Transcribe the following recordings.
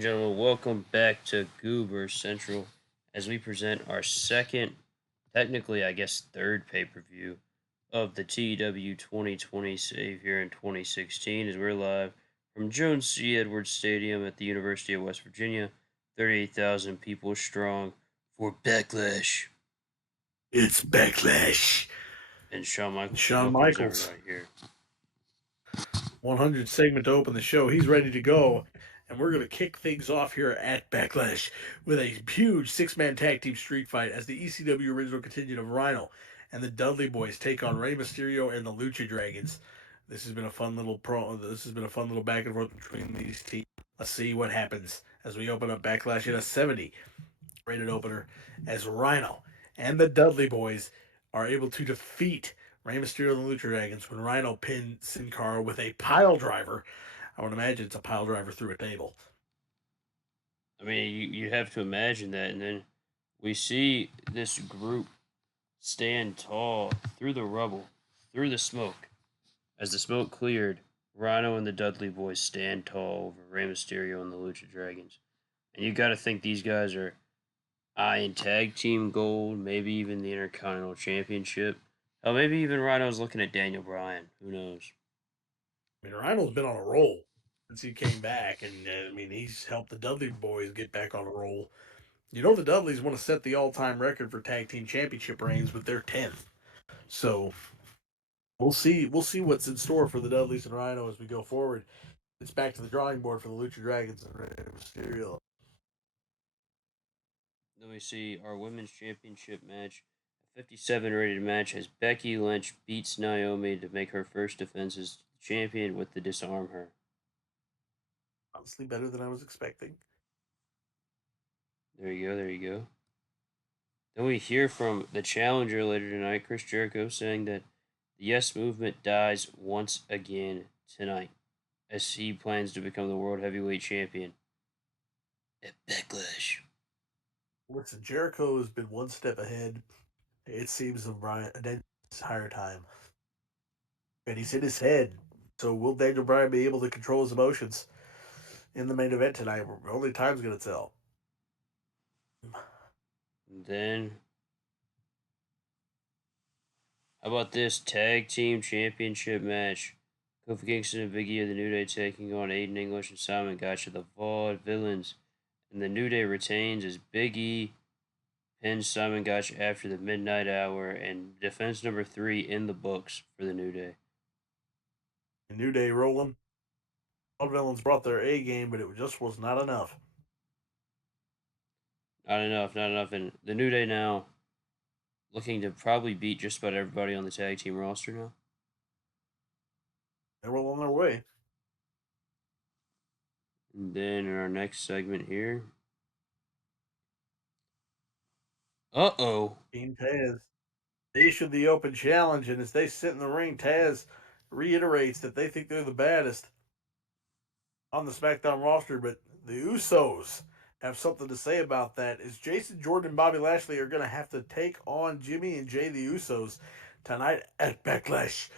Gentlemen, welcome back to Goober Central as we present our second, technically, I guess, third pay per view of the TEW 2020 save here in 2016 as we're live from Jones C. Edwards Stadium at the University of West Virginia, 38,000 people strong for Backlash. It's Backlash. And Shawn Michaels Shawn welcomes Michaels. everybody here. 100 segment to open the show. He's ready to go. And we're going to kick things off here at Backlash with a huge six-man tag team street fight as the ECW original contingent of Rhyno and the Dudley Boyz take on Rey Mysterio and the Lucha Dragons. This has been a fun little back and forth between these teams. Let's see what happens as we open up Backlash in a 70 rated opener as Rhyno and the Dudley Boyz are able to defeat Rey Mysterio and the Lucha Dragons when Rhyno pinned Sin Cara with a pile driver. I would imagine it's a pile driver through a table. I mean, you have to imagine that, and then we see this group stand tall through the rubble, through the smoke. As the smoke cleared, Rhino and the Dudley Boyz stand tall over Rey Mysterio and the Lucha Dragons. And you got to think these guys are eyeing tag team gold, maybe even the Intercontinental Championship. Hell, maybe even Rhino's looking at Daniel Bryan. Who knows? I mean, Rhyno's been on a roll since he came back, and he's helped the Dudley Boyz get back on a roll. You know, the Dudleys want to set the all-time record for tag team championship reigns with their 10th. So we'll see. We'll see what's in store for the Dudleys and Rhino as we go forward. It's back to the drawing board for the Lucha Dragons and Rey Mysterio. Then we see our women's championship match. A 57 rated match as Becky Lynch beats Naomi to make her first defense as champion with the disarm her. Honestly, better than I was expecting. There you go, there you go. Then we hear from the challenger later tonight, Chris Jericho, saying that the Yes Movement dies once again tonight as he plans to become the World Heavyweight Champion at Backlash. Listen, Jericho has been one step ahead, it seems, of Bryan the entire time. And he's in his head. So will Daniel Bryan be able to control his emotions in the main event tonight? Only time's going to tell. And then, how about this tag team championship match? Kofi Kingston and Big E of the New Day taking on Aiden English and Simon Gotcha, the Vaudevillains. And the New Day retains as Big E pins Simon Gotcha after the midnight hour and defense number 3 in the books for the New Day. New Day rolling. All villains brought their A game, but it just was not enough. Not enough, not enough. And the New Day now looking to probably beat just about everybody on the tag team roster now. They're well on their way. And then in our next segment here. Uh-oh. Team Taz. They issued the open challenge, and as they sit in the ring, Taz reiterates that they think they're the baddest on the SmackDown roster, but the Usos have something to say about that. Is Jason Jordan and Bobby Lashley are going to have to take on Jimmy and Jay the Usos tonight at Backlash.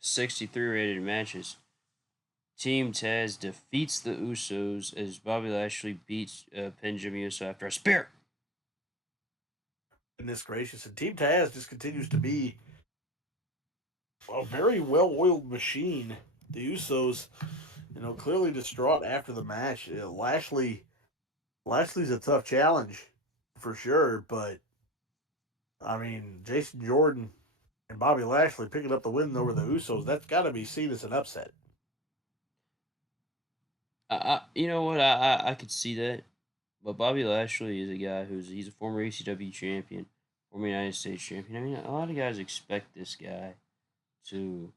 63 rated matches. Team Taz defeats the Usos as Bobby Lashley beats Pin Jimmy Uso after a spear. Goodness gracious. And Team Taz just continues to be a very well-oiled machine. The Usos, clearly distraught after the match. Lashley's a tough challenge for sure, but I mean, Jason Jordan and Bobby Lashley picking up the win over the Usos, that's got to be seen as an upset. You know what? I could see that. But Bobby Lashley is a guy he's a former ECW champion, former United States champion. I mean, a lot of guys expect this guy to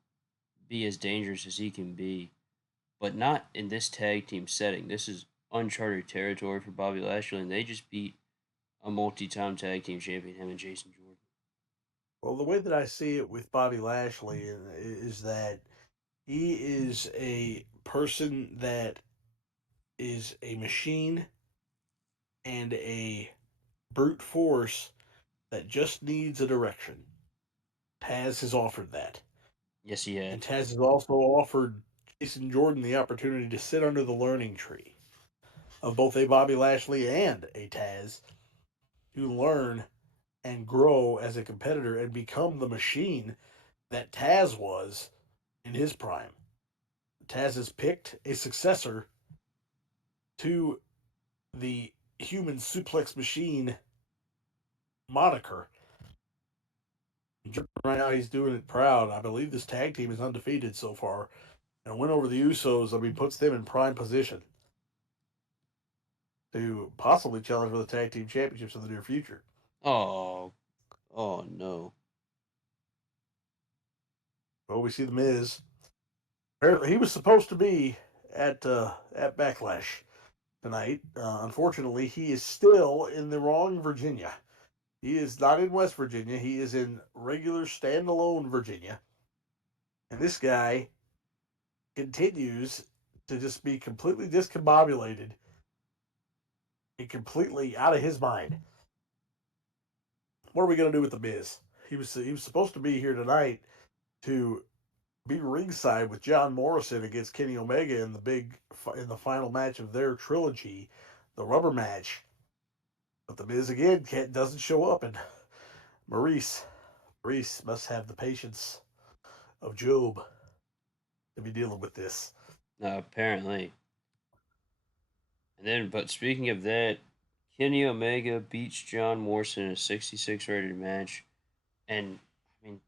be as dangerous as he can be, but not in this tag team setting. This is uncharted territory for Bobby Lashley, and they just beat a multi-time tag team champion, him and Jason Jordan. Well, the way that I see it with Bobby Lashley is that he is a person that is a machine and a brute force that just needs a direction. Taz has offered that. Yes, he And has. Taz has also offered Jason Jordan the opportunity to sit under the learning tree of both a Bobby Lashley and a Taz to learn and grow as a competitor and become the machine that Taz was in his prime. Taz has picked a successor to the human suplex machine moniker. Right now, he's doing it proud. I believe this tag team is undefeated so far. And a win over the Usos, puts them in prime position to possibly challenge for the tag team championships in the near future. Oh, oh no. Well, we see the Miz. Apparently, he was supposed to be at Backlash tonight. Unfortunately, he is still in the wrong Virginia. He is not in West Virginia. He is in regular standalone Virginia. And this guy continues to just be completely discombobulated and completely out of his mind. What are we going to do with the Miz? He was supposed to be here tonight to be ringside with John Morrison against Kenny Omega in the final match of their trilogy, the rubber match. But the Miz again doesn't show up, and Maurice must have the patience of Job to be dealing with this. Apparently. And then, but speaking of that, Kenny Omega beats John Morrison in a 66 rated match, and I mean,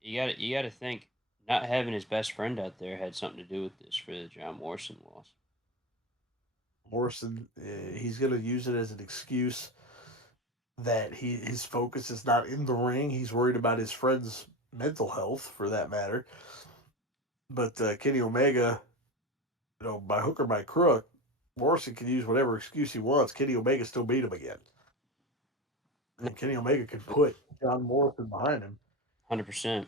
you gotta think not having his best friend out there had something to do with this for the John Morrison loss. Morrison, he's going to use it as an excuse that his focus is not in the ring. He's worried about his friend's mental health, for that matter. But Kenny Omega, by hook or by crook, Morrison can use whatever excuse he wants. Kenny Omega still beat him again, and Kenny Omega could put John Morrison behind him. 100%.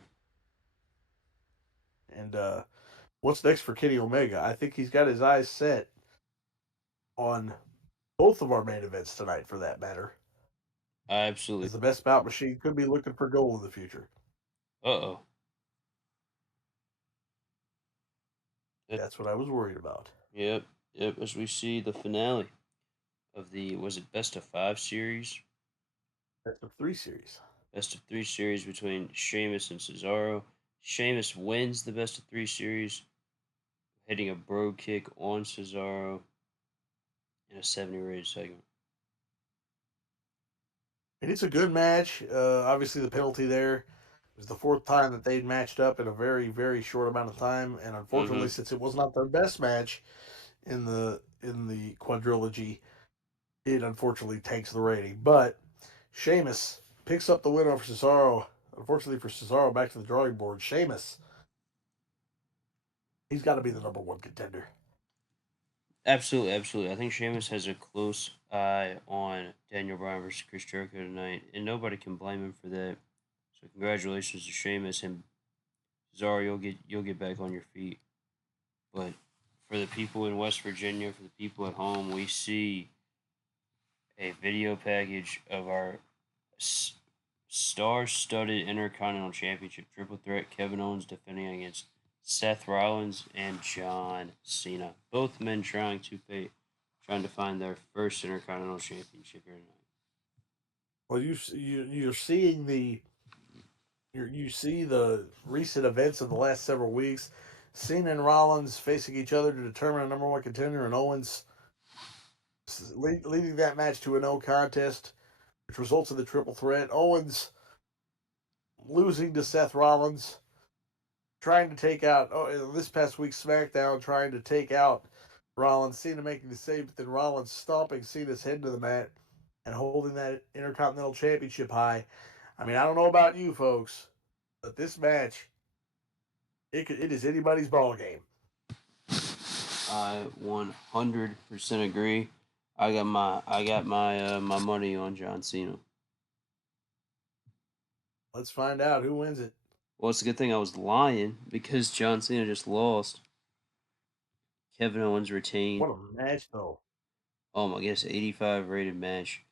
And what's next for Kenny Omega? I think he's got his eyes set on both of our main events tonight, for that matter. Absolutely. As the best bout machine could be looking for gold in the future. Uh oh. That's what I was worried about. Yep. Yep. As we see the finale of the, was it best of 5 series? Best of 3 series. Best of 3 series between Sheamus and Cesaro. Sheamus wins the best of 3 series, hitting a bro kick on Cesaro in a 70 rated segment. And it's a good match. Obviously, the penalty there was the fourth time that they'd matched up in a very, very short amount of time. And unfortunately, since it was not their best match in the quadrilogy, it unfortunately takes the rating. But Sheamus picks up the win over Cesaro. Unfortunately for Cesaro, back to the drawing board. Sheamus, he's got to be the number one contender. Absolutely, absolutely. I think Sheamus has a close eye on Daniel Bryan versus Chris Jericho tonight, and nobody can blame him for that. So congratulations to Sheamus and Cesaro. You'll get back on your feet. But for the people in West Virginia, for the people at home, we see a video package of our star-studded Intercontinental Championship triple threat. Kevin Owens defending against Seth Rollins and John Cena. Both men trying to find their first Intercontinental Championship here tonight. Well, you're seeing you see the recent events of the last several weeks. Cena and Rollins facing each other to determine a number one contender, and Owens leading that match to a no contest, which results in the triple threat. Owens losing to Seth Rollins, trying to take out this past week's SmackDown, trying to take out Rollins. Cena making the save, but then Rollins stomping Cena's head to the mat and holding that Intercontinental Championship high. I mean, I don't know about you folks, but this match, it is anybody's ball game. I 100% agree. I got my money on John Cena. Let's find out who wins it. Well, it's a good thing I was lying because John Cena just lost. Kevin Owens retained. What a match, though. Oh my goodness, 85 rated match.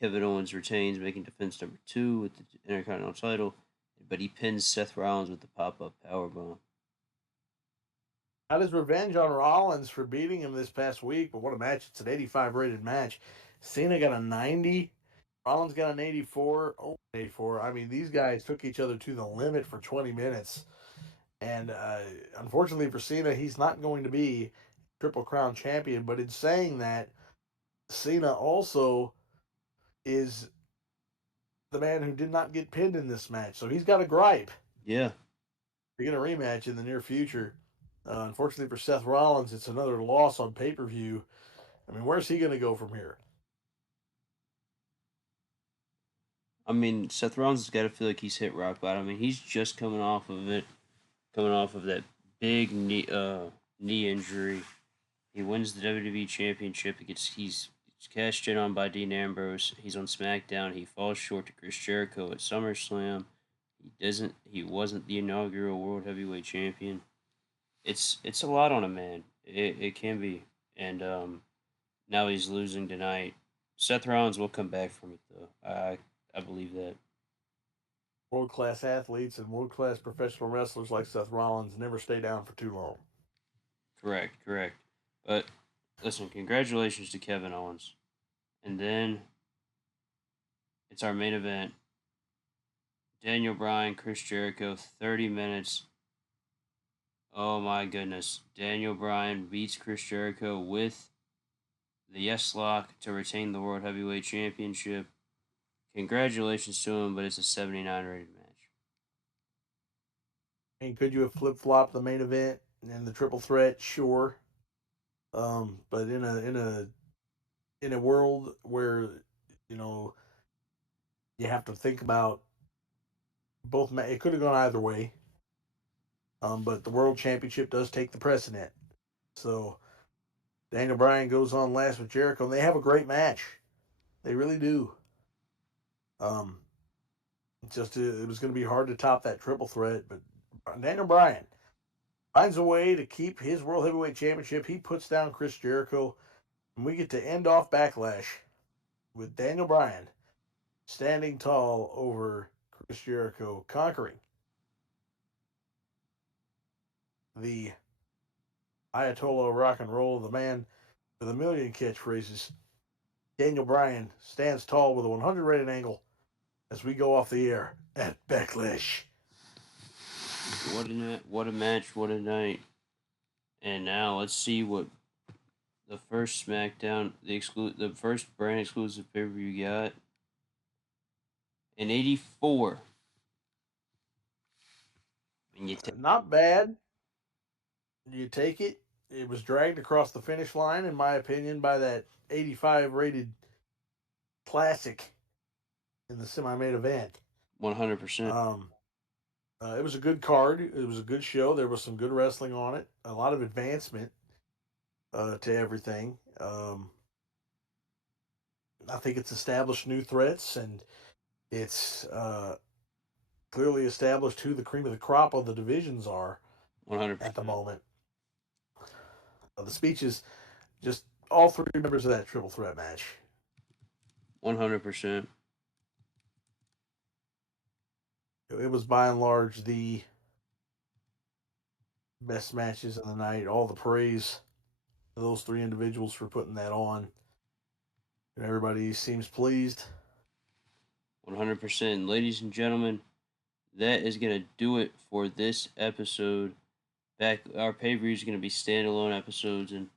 Kevin Owens retains, making defense number 2 with the Intercontinental title, but he pins Seth Rollins with the pop-up powerbomb. got his revenge on Rollins for beating him this past week, but what a match. It's an 85 rated match. Cena got a 90. Rollins got an 84. Oh, 84. I mean, these guys took each other to the limit for 20 minutes. And unfortunately for Cena, he's not going to be Triple Crown champion. But in saying that, Cena also is the man who did not get pinned in this match. So he's got a gripe. Yeah. You're going to rematch in the near future. Unfortunately for Seth Rollins, it's another loss on pay per view. I mean, where's he going to go from here? I mean, Seth Rollins has got to feel like he's hit rock bottom. I mean, he's just coming off of it, coming off of that big knee injury. He wins the WWE Championship. He's cashed in on by Dean Ambrose. He's on SmackDown. He falls short to Chris Jericho at SummerSlam. He wasn't the inaugural World Heavyweight Champion. It's a lot on a man. It can be, and now he's losing tonight. Seth Rollins will come back from it though. I believe that. World class athletes and world class professional wrestlers like Seth Rollins never stay down for too long. Correct. But listen, congratulations to Kevin Owens. And then it's our main event. Daniel Bryan, Chris Jericho, 30 minutes. Oh my goodness. Daniel Bryan beats Chris Jericho with the Yes Lock to retain the World Heavyweight Championship. Congratulations to him, but it's a 79 rated match. I mean, could you have flip flopped the main event and the triple threat? Sure. But in a world where you know you have to think about both, it could have gone either way. But the world championship does take the precedent. So Daniel Bryan goes on last with Jericho, and they have a great match. They really do. Um, it was going to be hard to top that triple threat, but Daniel Bryan finds a way to keep his World Heavyweight Championship. He puts down Chris Jericho, and we get to end off Backlash with Daniel Bryan standing tall over Chris Jericho, conquering the Ayatollah of Rock and Roll, the man with a million catchphrases. Daniel Bryan stands tall with a 100 rated angle as we go off the air at Backlash. What a match, what a night. And now let's see what the first SmackDown, the first brand exclusive pay per view got. In '84. And Not bad. You take it. It was dragged across the finish line, in my opinion, by that 85 rated classic in the semi main event. 100%. Um, it was a good card. It was a good show. There was some good wrestling on it. A lot of advancement to everything. I think it's established new threats, and it's clearly established who the cream of the crop of the divisions are 100%. at the moment. The speeches, just all three members of that triple threat match. 100%. It was by and large the best matches of the night. All the praise to those three individuals for putting that on. And everybody seems pleased. 100%. Ladies and gentlemen, that is going to do it for this episode. Our pay per view is going to be standalone episodes, and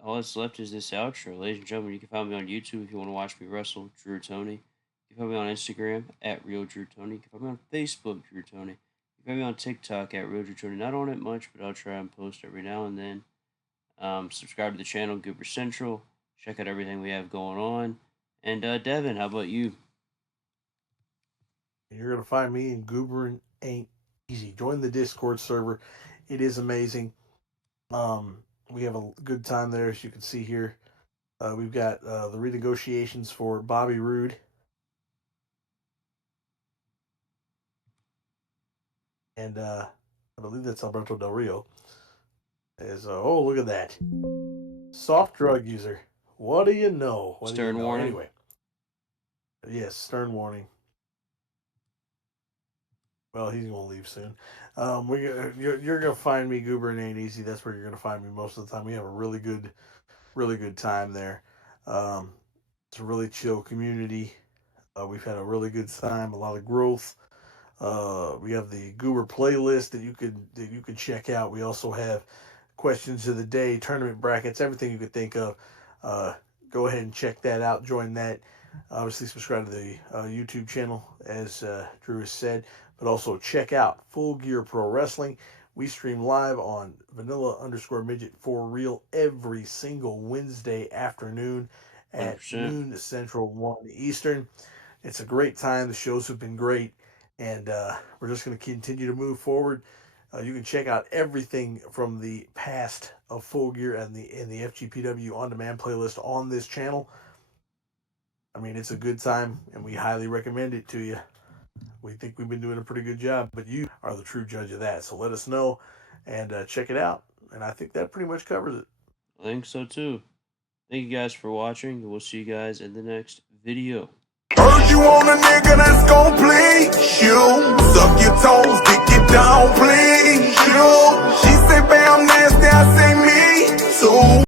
all that's left is this outro. Ladies and gentlemen, you can find me on YouTube if you want to watch me wrestle, Drew Tony. You can find me on Instagram at Real Drew Tony. You can find me on Facebook, Drew Tony. You can find me on TikTok at Real Drew Tony. Not on it much, but I'll try and post every now and then. Subscribe to the channel, Goober Central. Check out everything we have going on. And Devin, how about you? You're going to find me in Goober Ain't Easy. Join the Discord server. It is amazing. We have a good time there, as you can see here. We've got the renegotiations for Bobby Roode. And I believe that's Alberto Del Rio. Oh, look at that. Soft drug user. What do you know? What do you Stern know? warning. Anyway. Yes, stern warning. Well, he's gonna leave soon. You're gonna find me Goober and Ain't Easy. That's where you're gonna find me most of the time. We have a really good time there. Um, it's a really chill community. We've had a really good time, a lot of growth. We have the Goober playlist that you could check out. We also have questions of the day, tournament brackets, everything you could think of. Uh, Go ahead and check that out. Join that. Obviously, subscribe to the YouTube channel, as Drew has said, but also check out Full Gear Pro Wrestling. We stream live on Vanilla_Midget for real every single Wednesday afternoon at 100%. noon Central, 1 Eastern. It's a great time. The shows have been great, and we're just going to continue to move forward. You can check out everything from the past of Full Gear and the FGPW on demand playlist on this channel. I mean, it's a good time, and we highly recommend it to you. We think we've been doing a pretty good job, but you are the true judge of that. So let us know and check it out. And I think that pretty much covers it. I think so too. Thank you guys for watching. We'll see you guys in the next video. Heard you on a nigga that's gon' please you. Suck your toes, dick it down, please you. She said, bam,